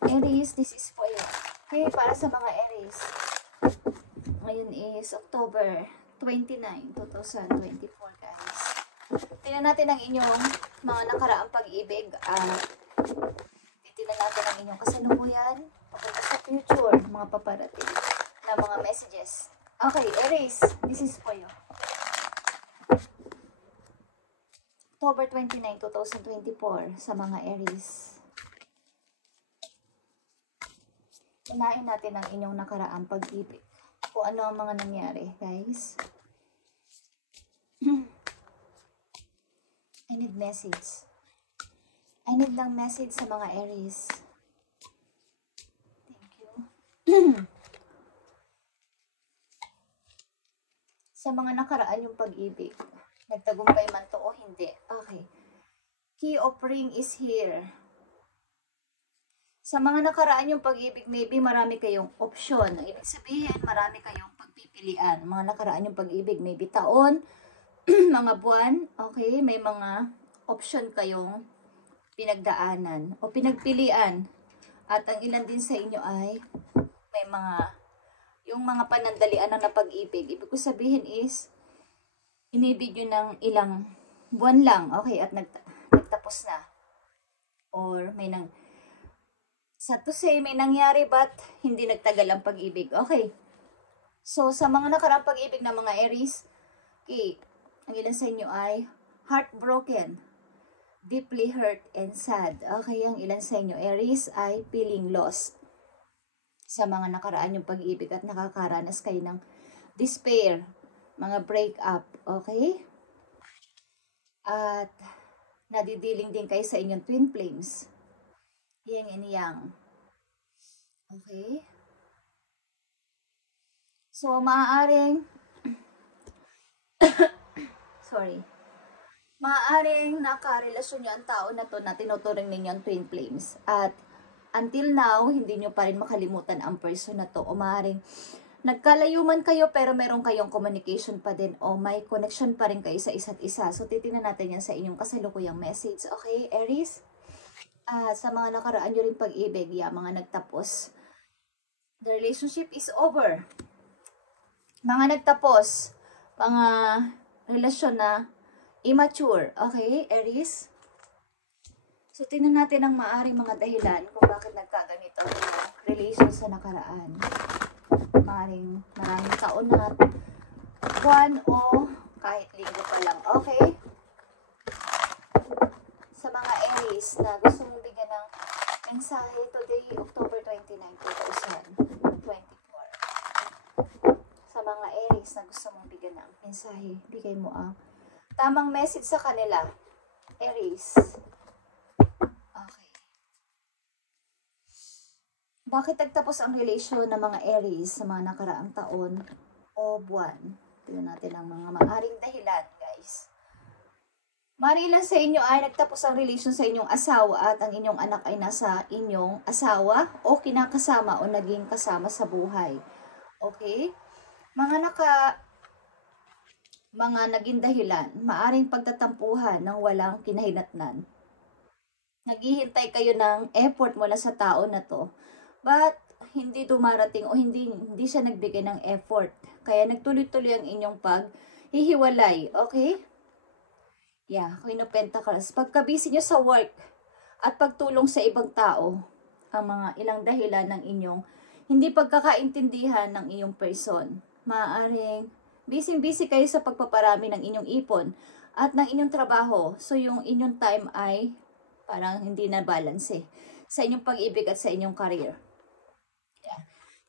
Aries, this is for you. Okay, para sa mga Aries. Ngayon is October 29, 2024, guys. Tingnan natin ang inyong mga nakaraang pag-ibig. Tingnan natin ang inyong kasalukuyan. Papunta sa future, mga paparating na mga messages. Okay, Aries, this is for you. October 29, 2024 sa mga Aries. Unahin natin ang inyong nakaraang pag-ibig. Kung ano ang mga nangyari, guys. I need message. I need lang message sa mga Aries. Thank you. Sa mga nakaraan yung pag-ibig. Nagtagumpay man to o hindi. Okay. Key of ring is here. Sa mga nakaraan yung pag-ibig, maybe marami kayong option. Ang ibig sabihin, marami kayong pagpipilian. Mga nakaraan yung pag-ibig, maybe taon, mga buwan, okay? May mga option kayong pinagdaanan o pinagpilian. At ang ilan din sa inyo ay may yung mga panandalian na pag-ibig. Ibig ko sabihin is, inibig nyo ng ilang buwan lang, okay? At nagtapos na. Or may to say, may nangyari but hindi nagtagal ang pag-ibig. Okay. So, sa mga nakaraang pag-ibig ng mga Aries, okay, ang ilan sa inyo ay heartbroken, deeply hurt and sad. Okay, ang ilan sa inyo, Aries, ay feeling lost. Sa mga nakaraan yung pag-ibig at nakakaranas kayo ng despair, mga breakup. Okay? At nadidiling din kayo sa inyong twin flames. Yin and yang. Okay? So, maaaring maaaring nakarelasyon nyo ang tao na to na tinuturing ninyo ang twin flames. At until now, hindi nyo pa rin makalimutan ang person na to. O maaaring nagkalayuman kayo pero meron kayong communication pa din o may connection pa rin kayo sa isa't isa. So, titingnan natin yan sa inyong kasalukuyang message. Okay, Aries? Sa mga nakaraan nyo rin pag-ibig, mga nagtapos. The relationship is over. Mga nagtapos, mga relasyon na immature. Okay, Aries? So, tingnan natin ang maaaring mga dahilan kung bakit nagkaganito ang relation sa nakaraan. Maaaring maraming taon na, buwan o kahit linggo pa lang. Okay? Sa mga Aries na gusto mong bigyan ng mensahe today, October 29, 2024. Sa mga Aries na gusto mong bigyan ng mensahe, bigay mo ang tamang message sa kanila. Aries. Okay. Bakit nagtapos ang relasyon ng mga Aries sa mga nakaraang taon o buwan? Tignan natin ang mga maaring dahilan, guys. Marilang sa inyo ay nagtapos ang relasyon sa inyong asawa at ang inyong anak ay nasa inyong asawa o kinakasama o naging kasama sa buhay. Okay? Mga naging dahilan, maaring pagtatampuhan ng walang kinahinatnan. Naghihintay kayo ng effort mula sa tao na to, but hindi dumarating o hindi siya nagbigay ng effort. Kaya nagtuloy-tuloy ang inyong paghihiwalay. Okay? Queen of Pentacles. Pagka-busy nyo sa work at pagtulong sa ibang tao, ang mga ilang dahilan ng inyong hindi pagkakaintindihan ng inyong person. Maaaring busy kayo sa pagpaparami ng inyong ipon at ng inyong trabaho. So, yung inyong time ay parang hindi na balance sa inyong pag-ibig at sa inyong career.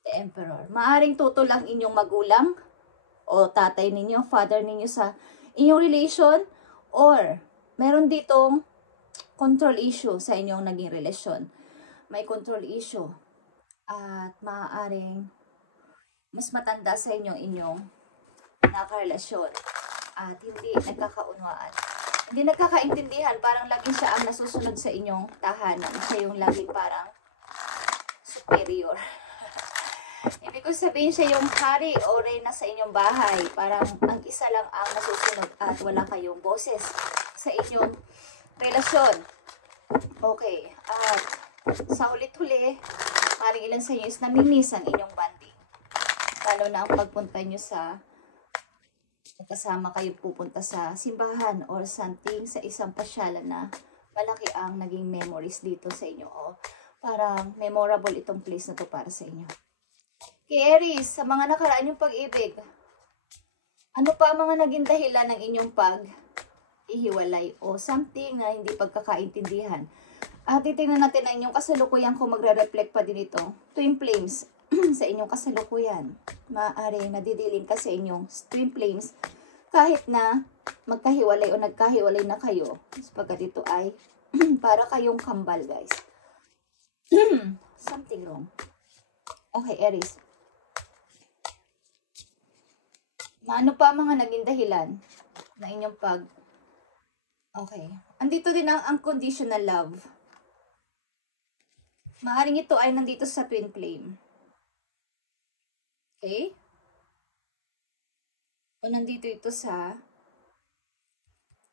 The Emperor. Maaaring tutol ang inyong magulang o tatay ninyo, father ninyo sa inyong relation. Or, meron ditong control issue sa inyong naging relasyon. May control issue. At maaaring mas matanda sa inyong nakarelasyon. At hindi nagkakaunwaan. Hindi nagkakaintindihan. Parang laging siya ang nasusunod sa inyong tahanan. Siya yung laging parang superior. Ibig ko sabihin siya yung hari o reyna sa inyong bahay. Parang ang isa lang ang nasusunod at wala kayong boses sa inyong relasyon. Okay. At Sa ulit-huli, maring ilan sa inyo is namimiss ang inyong bonding. Lalo na ang pagpunta nyo sa kasama kayo pupunta sa simbahan or something sa isang pasyalan na malaki ang naging memories dito sa inyo. O parang memorable itong place na to para sa inyo. Kay Aries, sa mga nakaraan yung pag-ibig, ano pa ang mga naging dahilan ng inyong pag-ihiwalay o something na hindi pagkakaintindihan? At titingnan natin ang inyong kasalukuyan kung magre-reflect pa din ito. Twin flames sa inyong kasalukuyan. Maaari nadidiling ka sa inyong twin flames kahit na magkahiwalay o nagkahiwalay na kayo. Sapagkat ito ay para kayong kambal, guys. Something wrong. Okay, Aries. Ano pa mga naging dahilan na inyong Okay. Andito din ang unconditional love. Maaring ito ay nandito sa twin flame. Okay? O nandito ito sa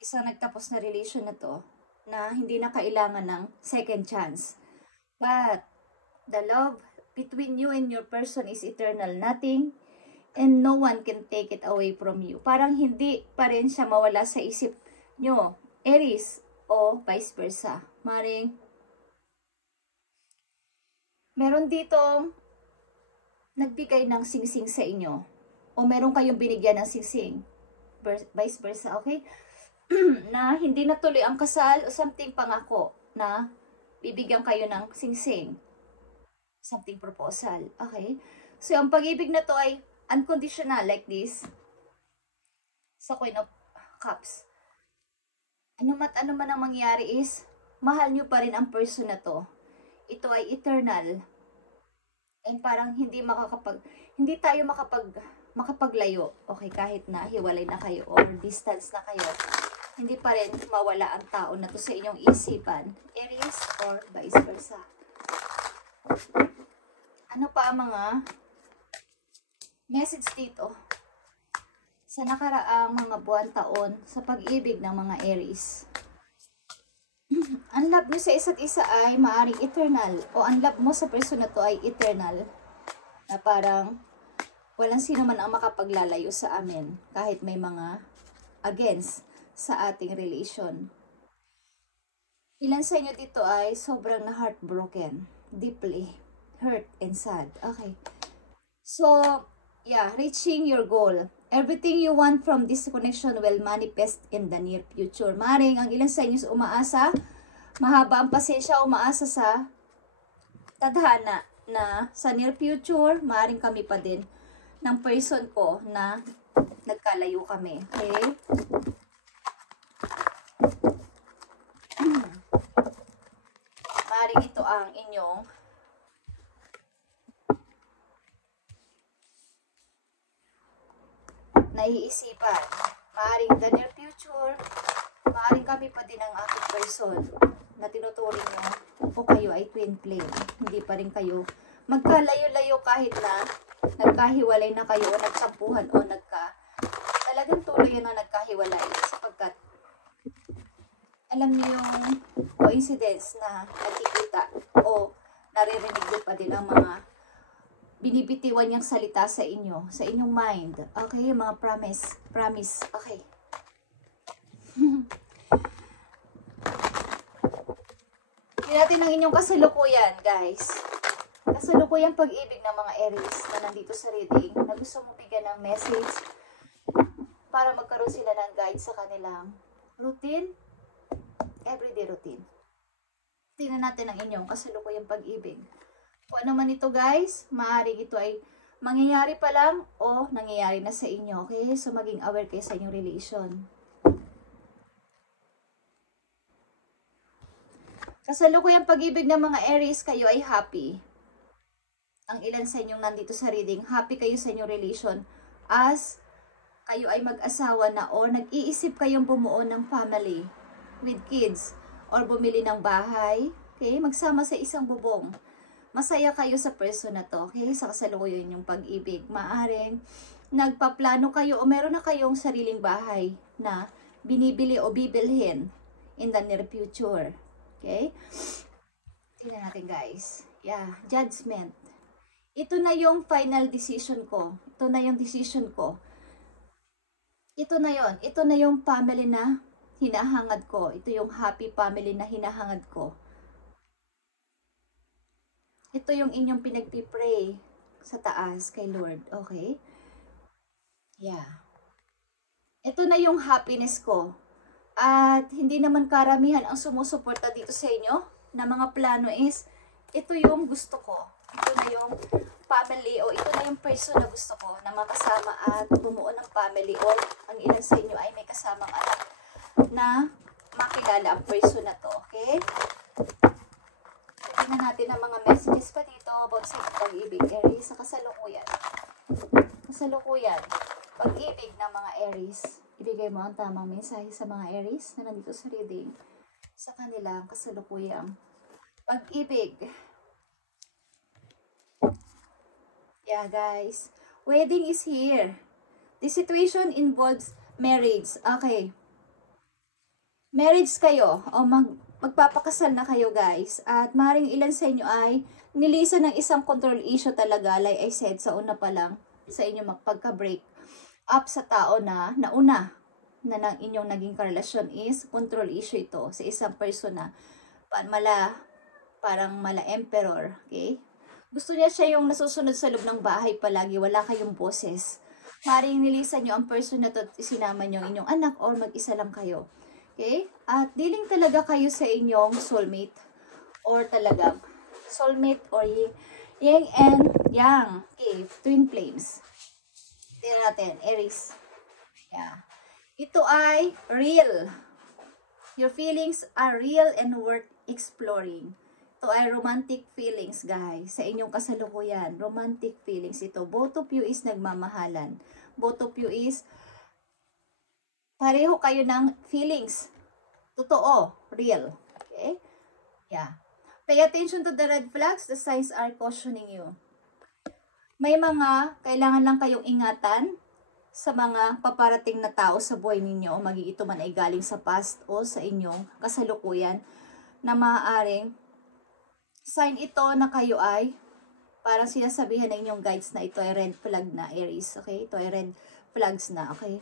isang nagtapos na relation na to na hindi na kailangan ng second chance. But the love between you and your person is eternal. Nothing and no one can take it away from you. Parang hindi pa rin siya mawala sa isip nyo, Aries, o vice versa. Maring meron ditong nagbigay ng singsing sa inyo o meron kayong binigyan ng singsing, vice versa, okay? Na hindi natuloy ang kasal o something pangako na bibigyan kayo ng singsing, something proposal, okay? So, ang pag-ibig na to ay unconditional like this sa Queen of Cups. Ano man ang mangyari is mahal nyo pa rin ang person na to. Ito ay eternal. And parang hindi tayo makapaglayo. Okay, kahit na hiwalay na kayo or distance na kayo, hindi pa rin mawala ang tao na to sa inyong isipan, Aries, or vice versa. Ano pa ang mga message dito sa nakaraang mga buwan, taon sa pag-ibig ng mga Aries? Ang love nyo sa isa't isa ay maaring eternal, o ang love mo sa person na to ay eternal, na parang walang sino man ang makapaglalayo sa amin kahit may mga against sa ating relation. Ilan sa inyo dito ay sobrang na heartbroken, deeply hurt and sad. Okay, so yeah, reaching your goal. Everything you want from this connection will manifest in the near future. Maring ang ilan sa inyo umaasa, mahaba ang pasensya, umaasa sa tadhana na sa near future, maring kami pa din ng person ko na nagkalayo kami. Okay? Maring ito ang inyong naiisipan. Maaring the near future, maaring kami pa din ang aking person na tinuturing nyo o kayo ay twin flame. Hindi pa rin kayo magkalayo-layo kahit na nagkahiwalay na kayo o nagsampuhan o talagang tuloy na nagkahiwalay sapagkat alam niyo yung coincidence na nakikita o naririnig nyo pa din ang mga binibitiwan niyang salita sa inyo, sa inyong mind. Okay, mga promise. Okay. Tingnan natin ang inyong kasalukuyan, guys. Kasalukuyang pag-ibig ng mga Aries na nandito sa reading, na gusto mo bigyan ng message para magkaroon sila ng guide sa kanilang routine, everyday routine. Tingnan natin ang inyong kasalukuyang pag-ibig. Kung ano man ito, guys, maaaring ito ay mangyayari pa lang o nangyayari na sa inyo. Okay? So, maging aware kayo sa inyong relation. Kasalukuyang pag-ibig ng mga Aries, kayo ay happy. Ang ilan sa inyong nandito sa reading, happy kayo sa inyong relation as kayo ay mag-asawa na o nag-iisip kayong bumuo ng family with kids or bumili ng bahay. Okay? Magsama sa isang bubong. Masaya kayo sa person na to, okay? Sa kasalukuyan yung pag-ibig. Maaring nagpaplano kayo o meron na kayong sariling bahay na binibili o bibilhin in the near future. Okay? Tingnan natin guys. Yeah, judgment. Ito na yung final decision ko. Ito na yung decision ko. Ito na yon. Ito na yung family na hinahangad ko. Ito yung happy family na hinahangad ko. Ito yung inyong pinagpipray sa taas kay Lord. Okay? Yeah. Ito na yung happiness ko. At hindi naman karamihan ang sumusuporta dito sa inyo na mga plano is, ito yung gusto ko. Ito na yung family o ito na yung person na gusto ko na makasama at bumuo ng family or ang ilan sa inyo ay may kasamang anak na makilala ang person na to. Okay? Tingnan natin ang mga messages pa dito about sa pag-ibig. Aries, sa kasalukuyan. Kasalukuyan. Pag-ibig ng mga Aries. Ibigay mo ang tamang mensahe sa mga Aries na nandito sa reading sa kanilang kasalukuyang pag-ibig. Yeah, guys. Wedding is here. The situation involves marriage. Okay. Marriage kayo o magpapakasal na kayo, guys. At maring ilan sa inyo ay nilisan ng isang control issue talaga. Like I said, sa una pa lang sa inyo magpagka-break up sa tao na nauna na ng inyong naging karelasyon is control issue ito sa isang person na parang mala emperor, okay? Gusto niya siya yung nasusunod sa loob ng bahay palagi, wala kayong boses. Maring nilisan nyo ang person na to, isinama nyo inyong anak or mag-isa lang kayo. Okay? At dealing talaga kayo sa inyong soulmate or talagang soulmate or yin and yang. Okay, twin flames. Tingnan natin, Aries. Yeah. Ito ay real. Your feelings are real and worth exploring. Ito ay romantic feelings, guys. Sa inyong kasalukuyan, romantic feelings ito. Both of you is nagmamahalan. Both of you is pareho kayo ng feelings. Totoo, real. Okay? Yeah. Pay attention to the red flags. The signs are cautioning you. May mga kailangan lang kayong ingatan sa mga paparating na tao sa buhay ninyo, maging ito man ay galing sa past o sa inyong kasalukuyan, na maaaring sign ito na kayo ay parang sinasabihan ng inyong guides na ito ay red flag na, Aries. Okay? Ito ay red flags na. Okay?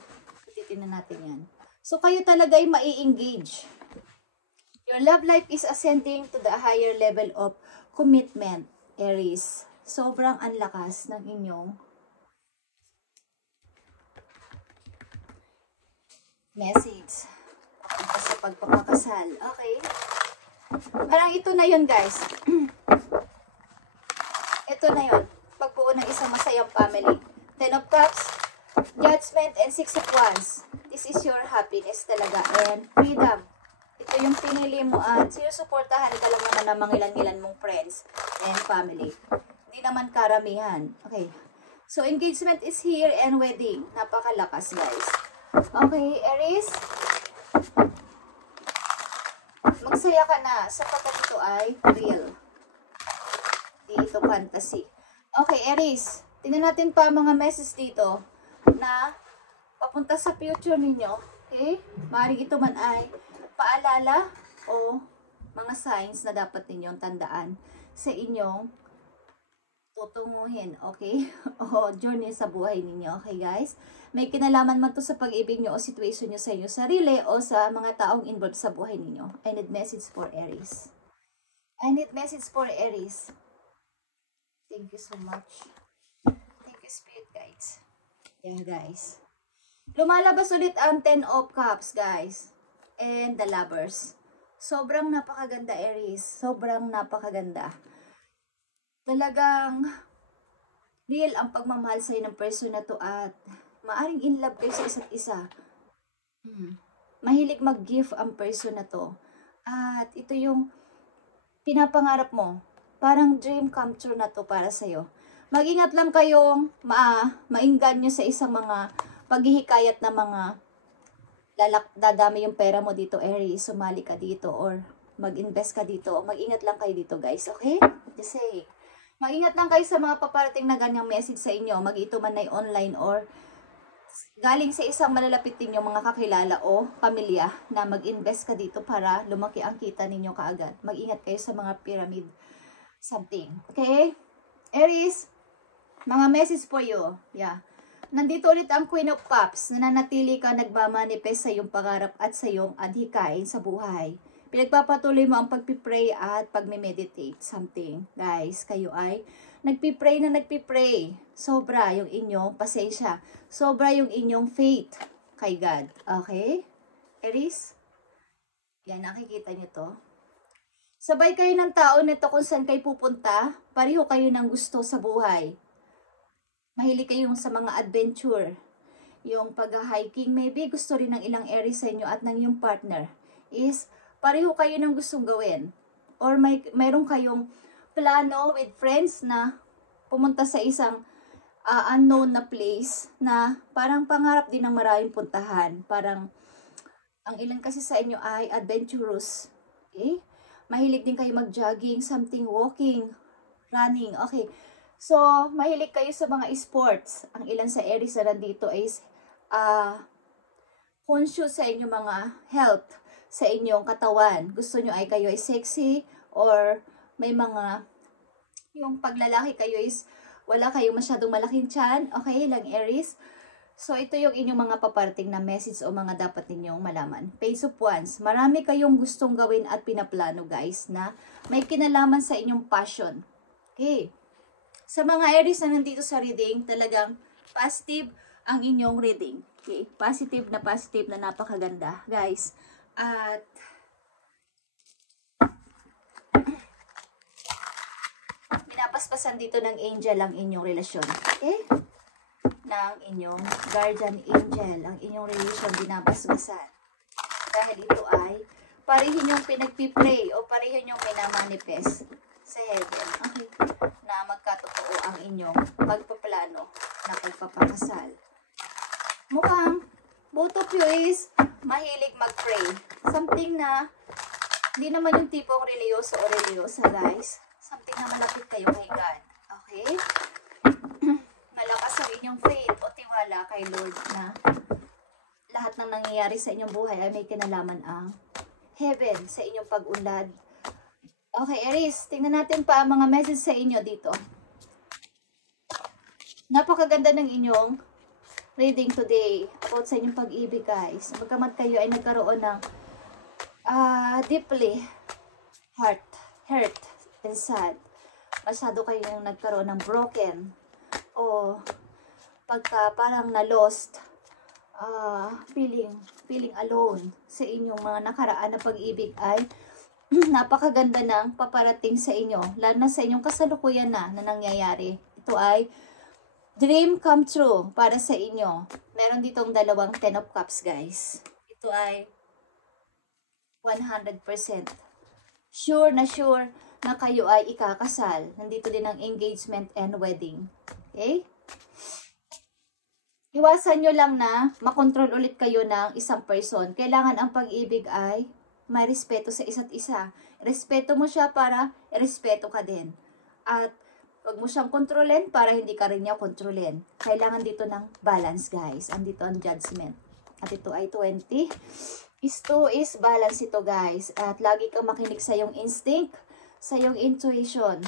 Titignan natin yan. So, kayo talaga ay mai-engage. Your love life is ascending to the higher level of commitment, Aries. Sobrang anlakas ng inyong message sa pagpapakasal. Okay? Parang ito na yun, guys. Ito na yun. Pagbuo ng isang masayang family. 10 of Cups, Judgment, and 6 of Wands. This is your happiness talaga. And freedom. Ito yung pinili mo at sinusuportahan ka lang naman ng mga ilan-ilan mong friends and family. Hindi naman karamihan. Okay. So, engagement is here and wedding. Napakalakas, guys. Okay, Aries. Magsaya ka na sapagkat ito ay real. Dito fantasy. Okay, Aries. Tingnan natin pa mga message dito na papunta sa future ninyo. Okay? Maaaring ito man ay paalala o mga signs na dapat ninyong tandaan sa inyong tutunguhin, okay? O journey sa buhay ninyo, okay guys? May kinalaman man to sa pag-ibig nyo o situation nyo sa inyo sarili o sa mga taong involved sa buhay ninyo. I need message for Aries. I need message for Aries. Thank you so much. Thank you, Spirit Guides. Yeah, guys. Lumalabas ulit ang 10 of Cups, guys. And the Lovers. Sobrang napakaganda, Aries. Sobrang napakaganda. Talagang real ang pagmamahal sa'yo ng person na to at maaring in love kayo sa isa't isa. Mahilig mag-gift ang person na to. At ito yung pinapangarap mo. Parang dream come true na to para sa'yo. Mag-ingat lang kayong mainganyo sa isang mga paghihikayat na mga dadami yung pera mo dito, Aries. Sumali ka dito or mag-invest ka dito. Mag-ingat lang kayo dito, guys. Okay? Just say. Mag-ingat lang kayo sa mga paparating na ganyang message sa inyo. Mag-ito man ay online or galing sa isang malalapit ninyong mga kakilala o pamilya na mag-invest ka dito para lumaki ang kita ninyo kaagad. Mag-ingat kayo sa mga pyramid something. Okay? Aries, mga message for you. Yeah. Nandito ulit ang Queen of Cups. Nananatili ka nagmamanifest sa iyong pangarap at sa iyong adhikain sa buhay. Pinagpapatuloy mo ang pagpipray at pagme-meditate something. Guys, kayo ay nagpipray na nagpipray. Sobra yung inyong pasensya. Sobra yung inyong faith kay God. Okay? Aries? Yan, nakikita nyo to. Sabay kayo ng tao nito kung saan kayo pupunta. Pareho kayo ng gusto sa buhay. Mahilig kayong sa mga adventure. Yung pag-hiking, maybe gusto rin ng ilang Aries sa inyo at ng iyong partner is pareho kayo ng gustong gawin. Or mayroon kayong plano with friends na pumunta sa isang unknown na place na parang pangarap din ng maraming puntahan. Parang ang ilan kasi sa inyo ay adventurous. Okay? Mahilig din kayo mag-jogging, something walking, running. Okay. So, mahilig kayo sa mga sports. Ang ilan sa Aries na nandito is conscious sa inyong mga health, sa inyong katawan. Gusto nyo ay kayo ay sexy or may mga, yung paglalaki kayo is wala kayong masyadong malaking tiyan. Okay lang, Aries? So, ito yung inyong mga paparating na message o mga dapat ninyong malaman. Page of Wands. Marami kayong gustong gawin at pinaplano, guys, na may kinalaman sa inyong passion. Okay. Sa mga Aries na nandito sa reading, talagang positive ang inyong reading. Okay? Positive na napakaganda, guys. At pinapaspasan dito ng angel ang inyong relasyon. Okay? Ng inyong guardian angel, ang inyong relasyon binabasbasan. Dahil ito ay parehin yung pinagpipray o parehin yung minamanifest sa heaven. Okay? Na magkatotoo ang inyong pagpaplano na pagpapakasal. Mukhang both of you is mahilig mag-pray. Something na hindi naman yung tipong religyoso o religyosa, guys. Something na malapit kayo kay God. Okay? Malakas ang inyong faith o tiwala kay Lord na lahat ng nangyayari sa inyong buhay ay may kinalaman ang heaven sa inyong pag-unlad. Okay, Aries, tingnan natin pa ang mga message sa inyo dito. Napakaganda ng inyong reading today about sa inyong pag-ibig, guys. Pagkamat kayo ay nagkaroon ng deeply hurt and sad. Masyado kayo yung nagkaroon ng broken o pagka parang na-lost, feeling alone sa inyong mga nakaraan na pag-ibig ay napakaganda ng paparating sa inyo, lalo na sa inyong kasalukuyan na nangyayari. Ito ay dream come true para sa inyo. Meron ditong dalawang 10 of cups, guys. Ito ay 100% sure na kayo ay ikakasal. Nandito din ang engagement and wedding. Okay? Iwasan nyo lang na makontrol ulit kayo ng isang person. Kailangan ang pag-ibig ay may respeto sa isa't isa. Respeto mo siya para respeto ka din. At huwag mo siyang kontrolin para hindi ka rin niya kontrolin. Kailangan dito ng balance, guys. Andito ang judgment. At ito ay 20. Is balance ito, guys. At lagi kang makinig sa iyong instinct, sa iyong intuition.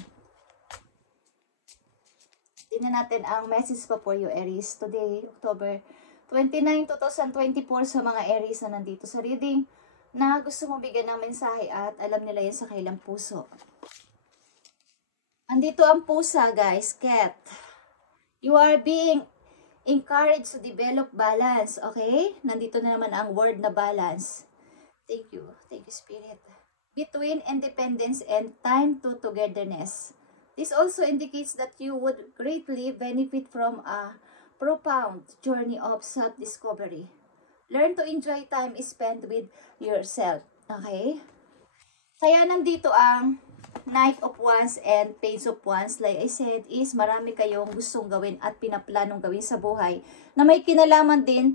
Tingnan natin ang message pa for you, Aries. Today, October 29, 2024 sa mga Aries na nandito sa reading na gusto mong bigyan ng mensahe at alam nila yan sa kailang puso. Andito ang pusa, guys, cat. You are being encouraged to develop balance, okay? Nandito na naman ang word na balance. Thank you, Spirit. Between independence and time to togetherness. This also indicates that you would greatly benefit from a profound journey of self-discovery. Learn to enjoy time spent with yourself. Okay? Kaya nandito ang Knight of Wands and Page of Wands. Like I said, is marami kayong gustong gawin at pinaplanong gawin sa buhay na may kinalaman din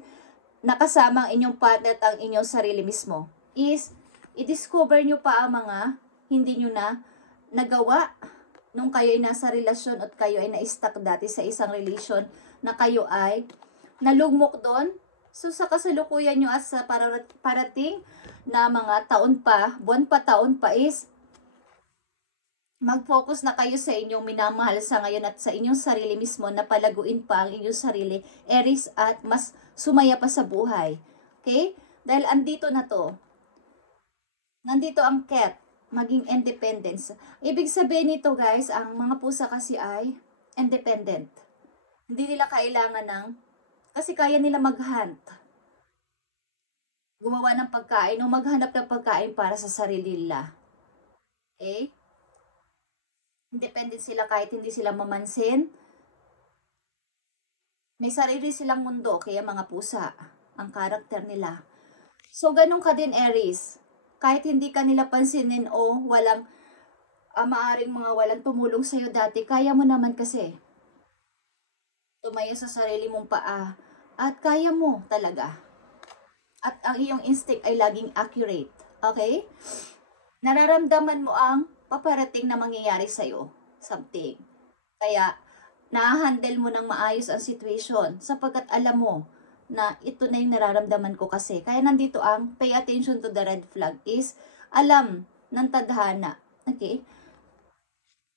na kasama ang inyong partner at ang inyong sarili mismo. Is, i-discover nyo pa ang mga hindi nyo na nagawa nung kayo ay nasa relasyon at kayo ay na-stuck dati sa isang relation na kayo ay nalugmok doon. So sa kasalukuyan nyo at sa parating na mga taon pa, buwan pa, taon pa is mag-focus na kayo sa inyong minamahal sa ngayon at sa inyong sarili mismo na palaguin pa ang inyong sarili, Aries, at mas sumaya pa sa buhay. Okay? Dahil andito na to. Nandito ang cat, maging independence. Ibig sabihin nito guys, ang mga pusa kasi ay independent. Hindi nila kailangan ng, kasi kaya nila mag-hunt. Gumawa ng pagkain o maghanap ng pagkain para sa sarili nila. Okay? Independent sila kahit hindi sila mamansin. May sarili silang mundo, kaya mga pusa, ang karakter nila. So, ganun ka din, Aries. Kahit hindi ka nila pansinin o walang, maaring mga walang tumulong sa'yo dati, kaya mo naman kasi tumaya sa sarili mong paa. At kaya mo talaga. At ang iyong instinct ay laging accurate. Okay? Nararamdaman mo ang paparating na mangyayari sa'yo. Something. Kaya, na-handle mo ng maayos ang situation sapagkat alam mo na ito na yung nararamdaman ko kasi. Kaya nandito ang pay attention to the red flag is alam ng tadhana. Okay?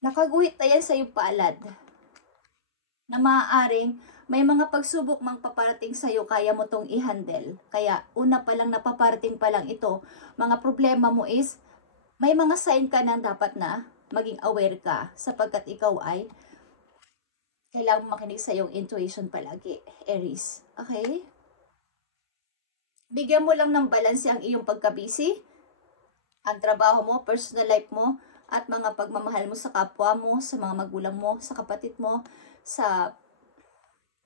Nakaguhit na yan sa iyong palad na maaaring may mga pagsubok mang paparating sa'yo, kaya mo tong i-handle. Kaya una pa lang, napaparating pa lang ito, mga problema mo is may mga sign ka na dapat na maging aware ka sapagkat ikaw ay kailangan makinig sa iyong intuition palagi, Aries. Okay? Bigyan mo lang ng balance ang iyong pagka-busy, ang trabaho mo, personal life mo, at mga pagmamahal mo sa kapwa mo, sa mga magulang mo, sa kapatid mo, sa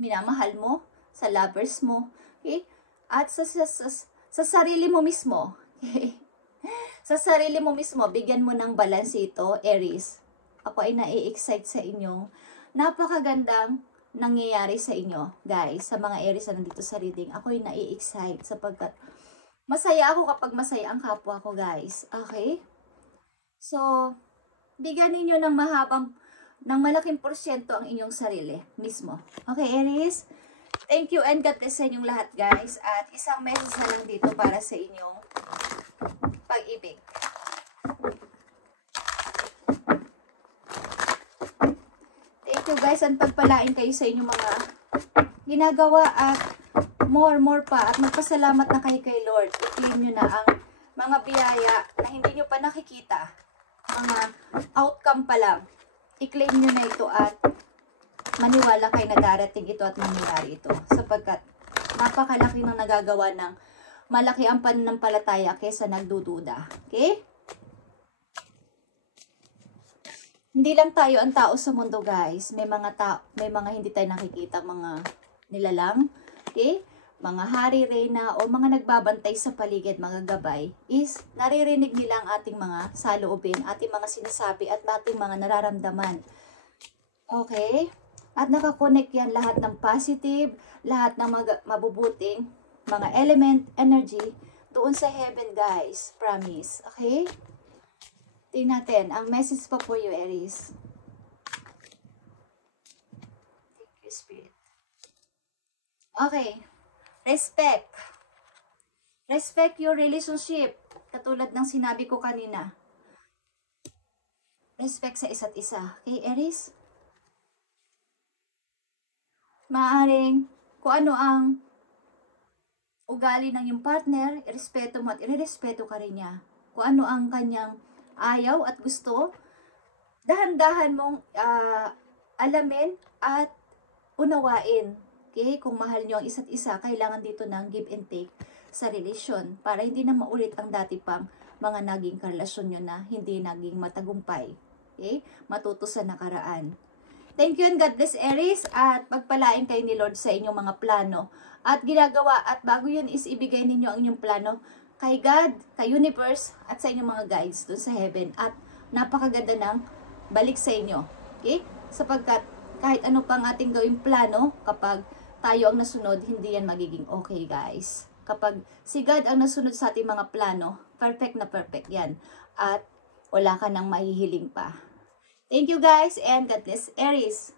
minamahal mo, sa lovers mo, okay? At sa sarili mo mismo, okay? Sa sarili mo mismo, bigyan mo ng balance ito, Aries. Ako ay nai-excite sa inyo. Napakagandang nangyayari sa inyo, guys. Sa mga Aries na nandito sa reading, ako ay nai-excite sapagkat masaya ako kapag masaya ang kapwa ko, guys. Okay? So, bigyan ninyo ng malaking porsyento ang inyong sarili mismo. Okay, Aries? Thank you and God bless sa inyong lahat, guys. At isang message na lang dito para sa inyong pag-ibig. Thank you, guys. And pagpalain kayo sa inyong mga ginagawa at more pa. At magpasalamat na kayo kay Lord. I-claim nyo na ang mga biyaya na hindi nyo pa nakikita. Mga outcome pa lang. I-claim nyo na ito at maniwala kayo na darating ito at mangyayari ito. Sapagkat napakalaki ng nagagawa ng malaki ang pananampalataya kaysa nagdududa. Okay? Hindi lang tayo ang tao sa mundo, guys. May mga hindi tayo nakikita, mga nilalang. Okay? Mga hari, reyna, o mga nagbabantay sa paligid, mga gabay, is naririnig nila ang ating mga saloobin, ating mga sinasabi, at ating mga nararamdaman. Okay? At nakakonect yan lahat ng positive, lahat ng mabubuting, mga element, energy, doon sa heaven, guys. Promise. Okay? Tingnan natin, ang message pa for you, Aries. Thank you, Spirit. Okay. Respect. Respect your relationship. Katulad ng sinabi ko kanina. Respect sa isa't isa. Okay, Aries? Maaring kung ano ang ugali ng iyong partner, irespeto mo at irerespeto ka rin niya. Kung ano ang kanyang ayaw at gusto, dahan-dahan mong alamin at unawain. Okay? Kung mahal nyo ang isa't isa, kailangan dito ng give and take sa relasyon para hindi na maulit ang dati pang mga naging karelasyon nyo na hindi naging matagumpay. Okay? Matuto sa nakaraan. Thank you and God bless, Aries, at pagpalain kayo ni Lord sa inyong mga plano at ginagawa, at bago yun is ibigay ninyo ang inyong plano kay God, kay universe, at sa inyong mga guides doon sa heaven, at napakaganda ng balik sa inyo. Okay? Sapagkat kahit ano pang ating gawing plano, kapag tayo ang nasunod, hindi yan magiging okay, guys. Kapag si God ang nasunod sa ating mga plano, perfect na perfect yan. At wala ka nang mahihiling pa. Thank you, guys, and God bless, Aries.